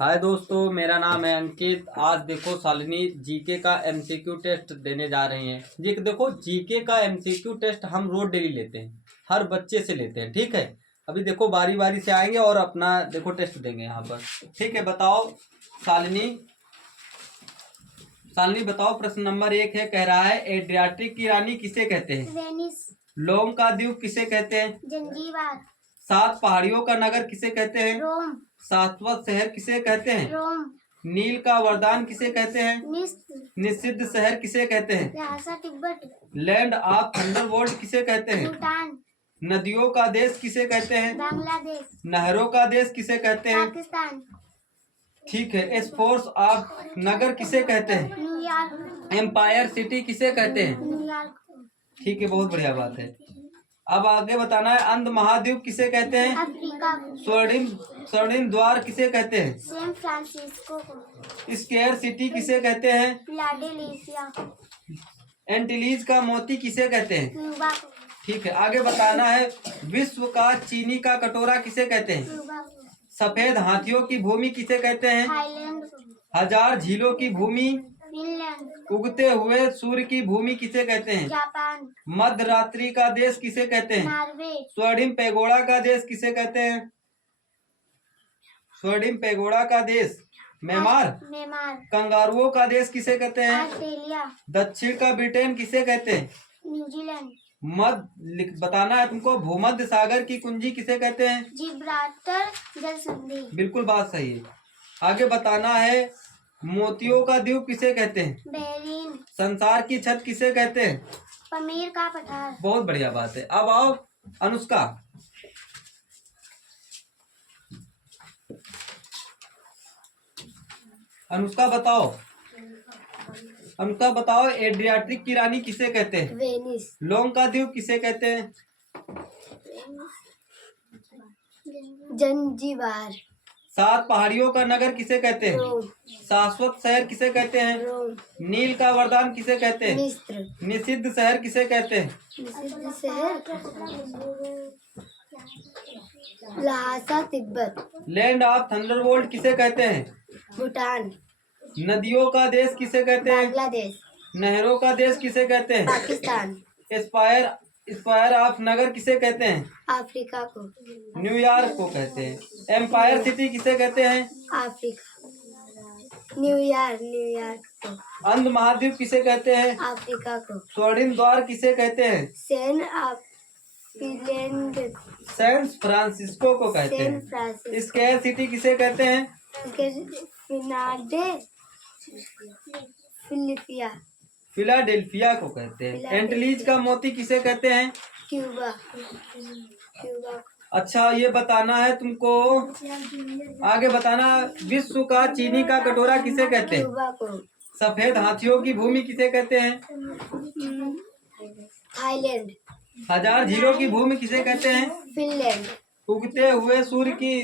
हाय दोस्तों, मेरा नाम है अंकित। आज देखो शालिनी जीके का एमसीक्यू टेस्ट देने जा रहे हैं। जी देखो, जीके का एमसीक्यू टेस्ट हम रोज डेली लेते हैं, हर बच्चे से लेते हैं। ठीक है, अभी देखो बारी बारी से आएंगे और अपना देखो टेस्ट देंगे यहाँ पर। ठीक है, बताओ शालिनी। शालिनी बताओ, प्रश्न नंबर 1 है, कह रहा है एड्रियाटिक की रानी किसे कहते हैं? वेनिस। लोम का द्वीप किसे कहते हैं? जंजीबार। 7 पहाड़ियों का नगर किसे कहते हैं? रोम। शाश्वत शहर किसे कहते हैं? रोम। नील का वरदान किसे कहते हैं? मिस्र। निषिद्ध शहर किसे कहते हैं? Lhasa Tibet. Land of Thunderbolt किसे कहते हैं? भूटान। नदियों का देश किसे कहते हैं? बांग्लादेश। नहरों का देश किसे कहते हैं? पाकिस्तान। ठीक है, स्पोर्ट्स ऑफ नगर किसे कहते हैं? न्यूयॉर्क। एम्पायर सिटी किसे कहते हैं? न्यूयॉर्क। ठीक है, बहुत बढ़िया बात है। अब आगे बताना है, अंध महाद्वीप किसे कहते हैं? अफ्रीका। स्वर्णिम स्वर्णिम द्वार किसे कहते हैं? सैन फ्रांसिस्को को। स्केयर सिटी किसे कहते हैं? फिलाडेल्फिया। एंटीलीज का मोती किसे कहते हैं? क्यूबा को। ठीक है, आगे बताना है, विश्व का चीनी का कटोरा किसे कहते हैं? क्यूबा को। सफेद हाथियों की भूमि किसे कहते हैं? थाईलैंड को। 1000 झीलों की भूमि। फिनलैंड। उगते हुए सूर्य की भूमि किसे कहते हैं? जापान। मध्य रात्रि का देश किसे कहते हैं? नॉर्वे। स्वर्णिम पैगोडा का देश किसे कहते हैं? स्वर्णिम पैगोडा का देश म्यांमार। म्यांमार। कंगारुओं का देश किसे कहते हैं? ऑस्ट्रेलिया। दक्षिण का ब्रिटेन किसे कहते हैं? न्यूजीलैंड। बताना है तुमको, भूमध्य सागर की कुंजी किसे कहते हैं? जिब्राल्टर जल संधि। बिल्कुल बात सही है। आगे बताना है, मोतियों का द्वीप किसे कहते हैं? बहरीन। संसार की छत किसे कहते हैं? पमीर का पठार। बहुत बढ़िया बात है। अब आओ अनुष्का। अनुष्का बताओ, अनुष्का बताओ, एड्रियाटिक की रानी किसे कहते हैं? वेनिस। लोम का द्वीप किसे कहते हैं? जंजीबार। 7 पहाड़ियों का नगर किसे कहते हैं? रोम। शाश्वत शहर किसे कहते हैं? रोम। नील का वरदान किसे कहते हैं? मिस्र। निषिद्ध शहर किसे कहते हैं? निषिद्ध शहर Lhasa Tibet. Land of Thunderbolt किसे कहते हैं? भूटान। नदियों का देश किसे कहते हैं? बांग्लादेश। नहरों का देश किसे कहते हैं? पाकिस्तान। स्पायर स्पायर ऑफ नगर किसे कहते हैं? अफ्रीका को। न्यूयॉर्क को कहते हैं। एम्पायर सिटी किसे कहते हैं? अफ्रीका। न्यूयॉर्क। न्यूयॉर्क को। अंध महाद्वीप किसे कहते हैं? अफ्रीका को। स्वर्णिम द्वार किसे कहते हैं? सैन फ्रांसिस्को को कहते सैन हैं। फ्रांसिस्को। स्केयर सिटी किसे कहते हैं? फिलिपिया। फिलाडेल्फिया को कहते हैं। एंटीलीज का मोती किसे कहते हैं? क्यूबा। क्यूबा। अच्छा, ये बताना है तुमको, आगे बताना, विश्व का चीनी का कटोरा किसे कहते हैं? क्यूबा को। सफेद हाथियों की भूमि किसे कहते हैं? थाईलैंड। 1000 झीलों की भूमि किसे कहते हैं? फिनलैंड। उगते हुए सूर्य की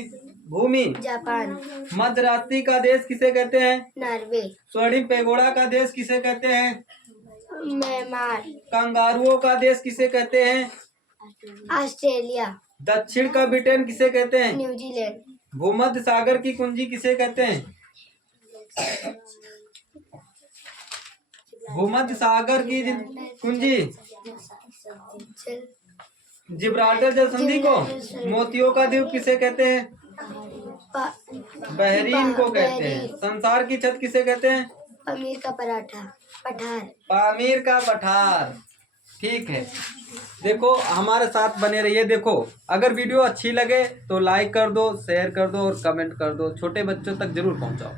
भूमि। जापान। मध्य रात्रि का देश किसे कहते हैं? नॉर्वे। स्वर्णिम पैगोडा का देश किसे कहते हैं? म्यांमार। कंगारुओं का देश किसे कहते हैं? ऑस्ट्रेलिया। दक्षिण का ब्रिटेन किसे कहते हैं? न्यूजीलैंड। भूमध्य सागर की कुंजी किसे कहते हैं? भूमध्य सागर की कुंजी जिब्राल्टर जल संधि को। मोतियों का द्वीप किसे कहते हैं? बहरीन को कहते हैं। संसार की छत किसे कहते हैं? पनीर का पराठा। पठार। पामीर का पठार। ठीक है, देखो हमारे साथ बने रहिए। देखो, अगर वीडियो अच्छी लगे तो लाइक कर दो, शेयर कर दो और कमेंट कर दो। छोटे बच्चों तक जरूर पहुंचाओ।